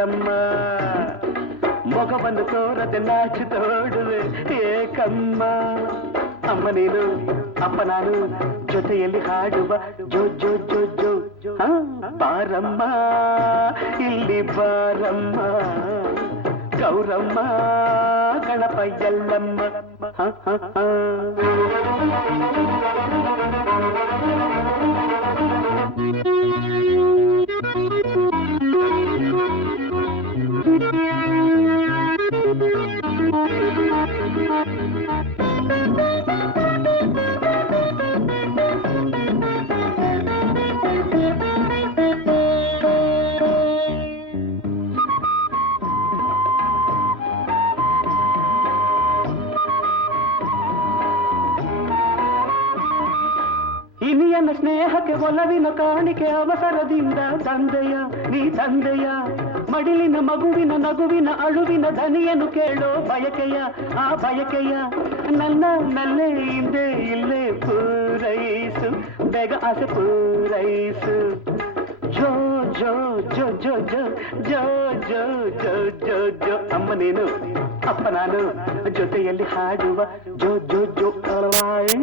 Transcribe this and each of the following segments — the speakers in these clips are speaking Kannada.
ಎಲ್ಲಮ್ಮ ಮೊಗವನ್ನು ತೋರದೆ ನಾಚು ತೋಡುವೆ ಏಕಮ್ಮ ಅಮ್ಮ ನೀನು ಅಪ್ಪ ನಾನು ಜೊತೆಯಲ್ಲಿ ಹಾಡುವ ಜೋ ಜೋ ಜೋ ಜೋ ಬಾರಮ್ಮ ಇಲ್ಲಿ ಬಾರಮ್ಮ ಗೌರಮ್ಮ ಗಣಪ ಎಲ್ಲಮ್ಮ ಇನಿಯನ ಸ್ನೇಹಕ್ಕೆ ಒಲವಿನ ಕಾಣಿಕೆ ಅವಸರದಿಂದ ತಂದೆಯ ನೀ ತಂದೆಯ ಮಡಿಲಿನ ಮಗುವಿನ ನಗುವಿನ ಅಳುವಿನ ದನಿಯನ್ನು ಕೇಳೋ ಬಯಕೆಯ ಆ ಬಯಕೆಯ ನನ್ನ ನಲ್ಲೇ ಹಿಂದೆ ಇಲ್ಲೇ ಪೂರೈಸು ಬೇಗ ಆಸೆ ಪೂರೈಸು ಜೋ ಜೋ ಜೋ ಜೋ ಜೋ ಜೋ ಜೋ ಜೋ ಜೋ ಜೋ ಅಮ್ಮ ನೀನು ಅಪ್ಪ ನಾನು ಜೊತೆಯಲ್ಲಿ ಹಾಡುವ ಜೋ ಜೋ ಜೋ ಅಳವಾಯಿ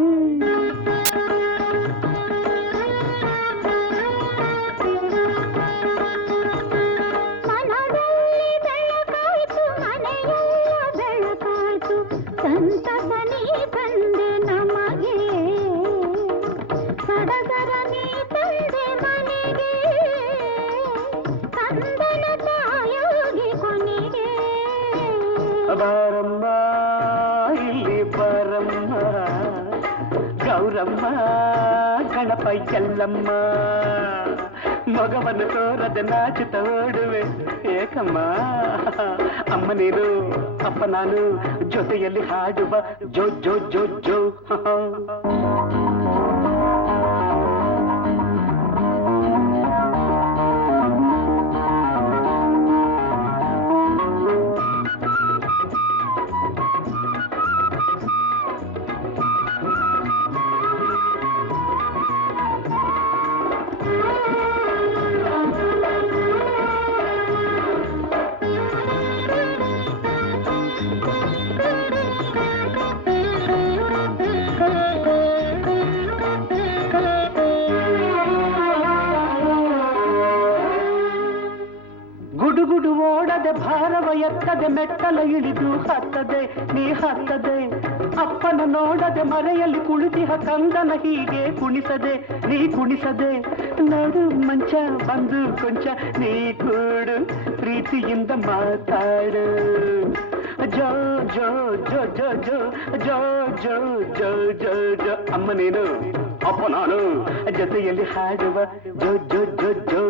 ಸಂತಸನಿ ತಂದೆ ನಮಗೆ ಸಡಗರ ನೀ ತಂದೆ ಮನೆಗೆ ಕಂದನ ತಾಯೋಗಿ ಕೊನೆಗೆ ಬಾರಮ್ಮ ಇಲ್ಲಿ ಬಾರಮ್ಮ ಗೌರಮ್ಮ ಗಣಪ ಎಲ್ಲಮ್ಮ ಮಗವನ್ನು ತೋರದ ನಾಚುತ್ತ ಓಡುವೆ ಏಕಮ್ಮ ಅಮ್ಮ ನೀನು ಅಪ್ಪ ನಾನು ಜೊತೆಯಲ್ಲಿ ಹಾಡುವ ಜೋ ಜೋ ಜೋ ಜೋ ಗುಡುಗುಡು ಓಡದೆ ಭಾರವ ಎತ್ತದೆ ಮೆಟ್ಟಲ ಇಳಿದು ಹತ್ತದೆ ನೀ ಹತ್ತದೆ ಅಪ್ಪನ ನೋಡದೆ ಮರೆಯಲ್ಲಿ ಕುಳಿತಿಹ ಕಂದನ ಹೀಗೆ ಕುಣಿಸದೆ ನೀ ಕುಣಿಸದೆ ನೋಡು ಮಂಚ ಬಂದು ಕೊಂಚ ನೀ ಕೂಡು ಪ್ರೀತಿಯಿಂದ ಮಾತಾಡು ಜೋ ಜೋ ಜೋ ಜೋ ಜೋ ಜೋ ಜೋ ಜೋ ಜೋ ಜೋ ಅಮ್ಮ ನೀನು ಅಪ್ಪ ನಾನು ಜೊತೆಯಲ್ಲಿ ಹಾಡುವ ಜೋ ಜೋ ಜೋ ಜೋ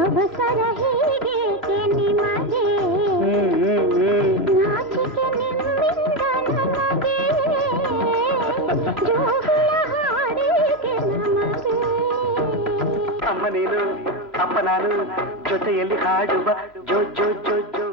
ಅವಸರ ಹೇಗೆ ನಿಮಗೆ ನಾಚಿಕೆ ನಿಮ್ಮಿಂದ ನಮಗೆ ಜೋಗುಳ ಹಾಡಿಗೆ ನಮಗೆ ಅಮ್ಮ ನೀನು ಅಪ್ಪ ನಾನು ಜೊತೆಯಲ್ಲಿ ಹಾಡುವ ಜೋ ಜೋ ಜೋ ಜೋ